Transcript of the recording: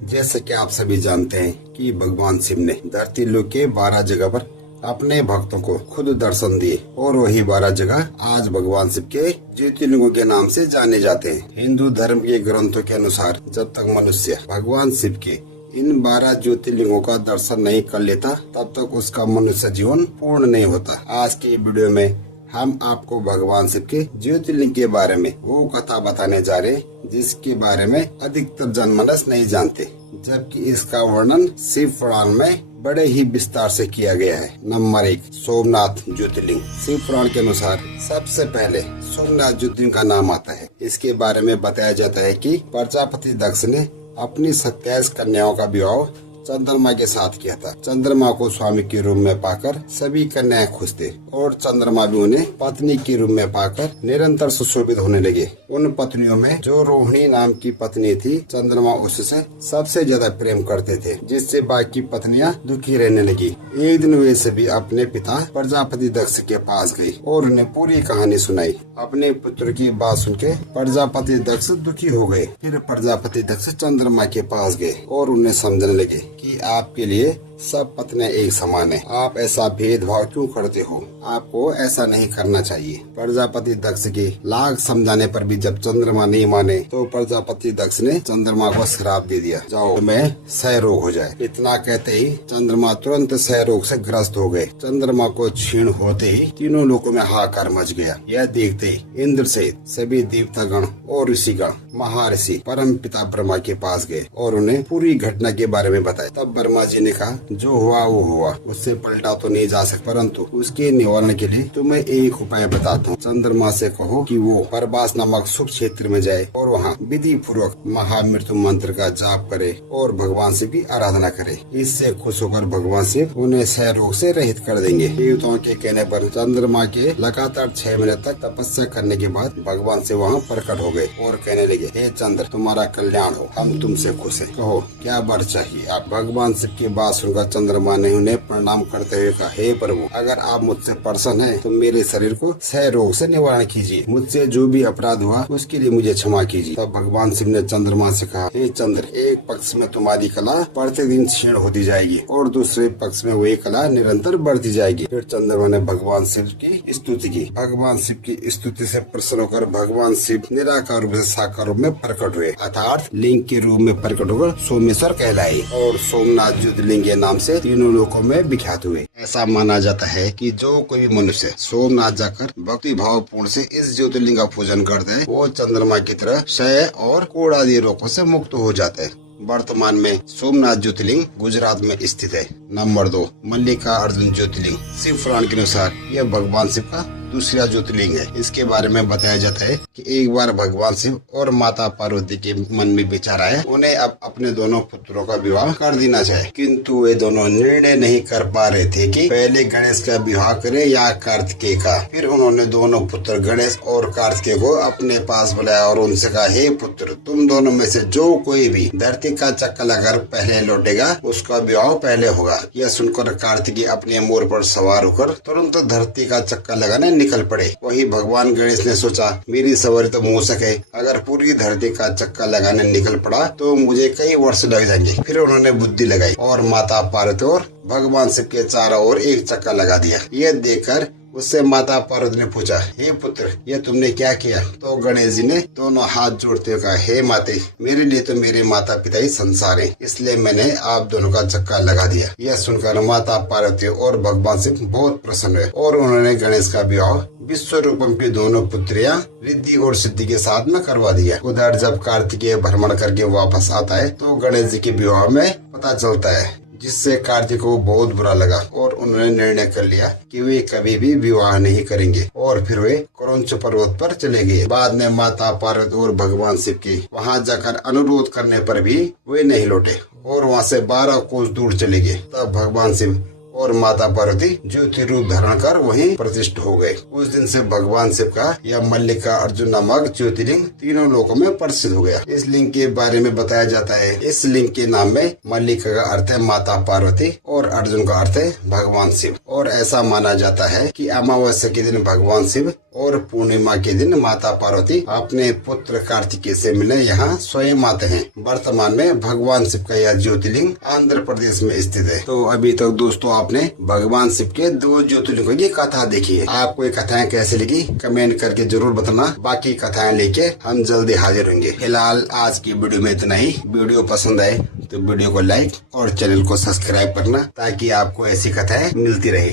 जैसे कि आप सभी जानते हैं कि भगवान शिव ने धरती लोक के 12 जगह पर अपने भक्तों को खुद दर्शन दिए और वही 12 जगह आज भगवान शिव के ज्योतिर्लिंगों के नाम से जाने जाते हैं। हिंदू धर्म के ग्रंथों के अनुसार जब तक मनुष्य भगवान शिव के इन 12 ज्योतिर्लिंगों का दर्शन नहीं कर लेता तब तक उसका मनुष्य जीवन पूर्ण नहीं होता। आज के वीडियो में हम आपको भगवान शिव के ज्योतिर्लिंग के बारे में वो कथा बताने जा रहे जिसके बारे में अधिकतर जनमानस नहीं जानते, जबकि इसका वर्णन शिव पुराण में बड़े ही विस्तार से किया गया है। नंबर 1, सोमनाथ ज्योतिर्लिंग। शिव पुराण के अनुसार सबसे पहले सोमनाथ ज्योतिर्लिंग का नाम आता है। इसके बारे में बताया जाता है कि प्रजापति दक्ष ने अपनी 27 कन्याओं का विवाह चंद्रमा के साथ किया था। चंद्रमा को स्वामी के रूप में पाकर सभी कन्याएं खुश थे और चंद्रमा भी उन्हें पत्नी के रूप में पाकर निरंतर सुशोभित होने लगे। उन पत्नियों में जो रोहिणी नाम की पत्नी थी, चंद्रमा उससे सबसे ज्यादा प्रेम करते थे, जिससे बाकी पत्नियां दुखी रहने लगी। एक दिन वे सभी अपने पिता प्रजापति दक्ष के पास गई और उन्हें पूरी कहानी सुनाई। अपने पुत्र की बात सुनकर प्रजापति दक्ष दुखी हो गए। फिर प्रजापति दक्ष चंद्रमा के पास गए और उन्हें समझने लगे कि आपके लिए सब पत्नियां एक समान है। आप ऐसा भेदभाव क्यों करते हो? आपको ऐसा नहीं करना चाहिए। प्रजापति दक्ष के लाख समझाने पर भी जब चंद्रमा नहीं माने तो प्रजापति दक्ष ने चंद्रमा को श्राप दे दिया, जाओ तुम्हें क्षय रोग हो जाए। इतना कहते ही चंद्रमा तुरंत क्षय रोग से ग्रस्त हो गए। चंद्रमा को क्षीण होते ही तीनों लोगों में हाहाकार मच गया। यह देखते ही इंद्र सहित सभी देवतागण और ऋषिगण महर्षि परम पिता ब्रह्मा के पास गए और उन्हें पूरी घटना के बारे में बताया। तब ब्रह्मा जी ने कहा, जो हुआ वो हुआ, उससे पलटा तो नहीं जा सकता, परंतु उसके निवारण के लिए तुम्हें एक उपाय बताता हूँ। चंद्रमा से कहो कि वो परबास नामक शुभ क्षेत्र में जाए और वहाँ विधि पूर्वक महामृत्यु मंत्र का जाप करे और भगवान शिव की आराधना करे। इससे खुश होकर भगवान शिव उन्हें क्षय रोग से रहित कर देंगे। देवताओं के कहने पर चंद्रमा के लगातार 6 मिनट तक तपस्या करने के बाद भगवान शिव वहाँ प्रकट हो गए और कहने लगे, हे चंद्र, तुम्हारा कल्याण हो, हम तुमसे खुश हैं, कहो क्या वर चाहिए आप? भगवान शिव की बात सुनकर चंद्रमा ने उन्हें प्रणाम करते हुए कहा, हे प्रभु, अगर आप मुझसे प्रसन्न हैं तो मेरे शरीर को क्षय रोग से निवारण कीजिए। मुझसे जो भी अपराध हुआ उसके लिए मुझे क्षमा कीजिए। तब भगवान शिव ने चंद्रमा से कहा, हे चंद्र, एक पक्ष में तुम्हारी कला प्रतिदिन क्षीण होती जाएगी और दूसरे पक्ष में वही कला निरंतर बढ़ती जाएगी। फिर चंद्रमा ने भगवान शिव की स्तुति की। भगवान शिव की स्तुति से प्रसन्न होकर भगवान शिव निराकार रूप से साकार रूप में प्रकट हुए, अर्थात लिंग के रूप में प्रकट होकर सोमेश्वर कहलाए और सोमनाथ ज्योतिर्लिंग के नाम से तीनों लोकों में विख्यात हुए। ऐसा माना जाता है कि जो कोई भी मनुष्य सोमनाथ जाकर भक्ति भाव पूर्ण से इस ज्योतिर्लिंग का पूजन करता है वो चंद्रमा की तरह क्षय और कोढ़ आदि रोगों से मुक्त हो जाता है। वर्तमान में सोमनाथ ज्योतिर्लिंग गुजरात में स्थित है। नंबर 2, मल्लिकार्जुन ज्योतिर्लिंग। शिव पुराण के अनुसार यह भगवान शिव का दूसरा ज्योतिर्लिंग है। इसके बारे में बताया जाता है कि एक बार भगवान शिव और माता पार्वती के मन में विचार आया, उन्हें अब अपने दोनों पुत्रों का विवाह कर देना चाहिए, किंतु वे दोनों निर्णय नहीं कर पा रहे थे कि पहले गणेश का विवाह करें या कार्तिकेय का। फिर उन्होंने दोनों पुत्र गणेश और कार्तिकेय को अपने पास बुलाया और उनसे कहा, हे पुत्र, तुम दोनों में से जो कोई भी धरती का चक्कर लगाकर पहले लौटेगा उसका विवाह पहले होगा। यह सुनकर कार्तिकेय अपने मोर पर सवार होकर तुरंत धरती का चक्कर लगाने निकल पड़े। वही भगवान गणेश ने सोचा, मेरी सवारी तो मूषक है, अगर पूरी धरती का चक्कर लगाने निकल पड़ा तो मुझे कई वर्ष लग जाएंगे। फिर उन्होंने बुद्धि लगाई और माता पार्वती और भगवान शिव के चारों ओर एक चक्कर लगा दिया। यह देखकर उससे माता पार्वती ने पूछा, हे पुत्र, यह तुमने क्या किया? तो गणेश जी ने दोनों हाथ जोड़ते हुए कहा, हे माते, मेरे लिए तो मेरे माता पिता ही संसार है, इसलिए मैंने आप दोनों का चक्कर लगा दिया। यह सुनकर माता पार्वती और भगवान शिव बहुत प्रसन्न हुए और उन्होंने गणेश का विवाह विश्व रूपम की दोनों पुत्रियां रिद्धि और सिद्धि के साथ में करवा दिया। उधर जब कार्तिकेय भ्रमण करके वापस आता है तो गणेश जी के विवाह में पता चलता है, जिससे कार्तिक को बहुत बुरा लगा और उन्होंने निर्णय कर लिया कि वे कभी भी विवाह नहीं करेंगे और फिर वे क्रौंच पर्वत पर चले गए। बाद में माता पार्वती और भगवान शिव की वहां जाकर अनुरोध करने पर भी वे नहीं लौटे और वहां से 12 कोस दूर चले गए। तब भगवान शिव और माता पार्वती ज्योति रूप धारण कर वहीं प्रतिष्ठित हो गए। उस दिन से भगवान शिव का यह मल्लिका अर्जुन नामक ज्योतिर्लिंग तीनों लोकों में प्रसिद्ध हो गया। इस लिंग के बारे में बताया जाता है, इस लिंग के नाम में मल्लिका का अर्थ है माता पार्वती और अर्जुन का अर्थ है भगवान शिव। और ऐसा माना जाता है कि अमावस्या के दिन भगवान शिव और पूर्णिमा के दिन माता पार्वती अपने पुत्र कार्तिकेय से मिलने यहाँ स्वयं आते हैं। वर्तमान में भगवान शिव का यह ज्योतिर्लिंग आंध्र प्रदेश में स्थित है। तो अभी तक दोस्तों आपने भगवान शिव के 2 ज्योतिर्लिंगों की कथा देखी है। आपको ये कथाएं कैसे लगी कमेंट करके जरूर बताना। बाकी कथाएं लेके हम जल्दी हाजिर होंगे। फिलहाल आज की वीडियो में इतना ही। वीडियो पसंद आए तो वीडियो को लाइक और चैनल को सब्सक्राइब करना ताकि आपको ऐसी कथाएं मिलती रहे।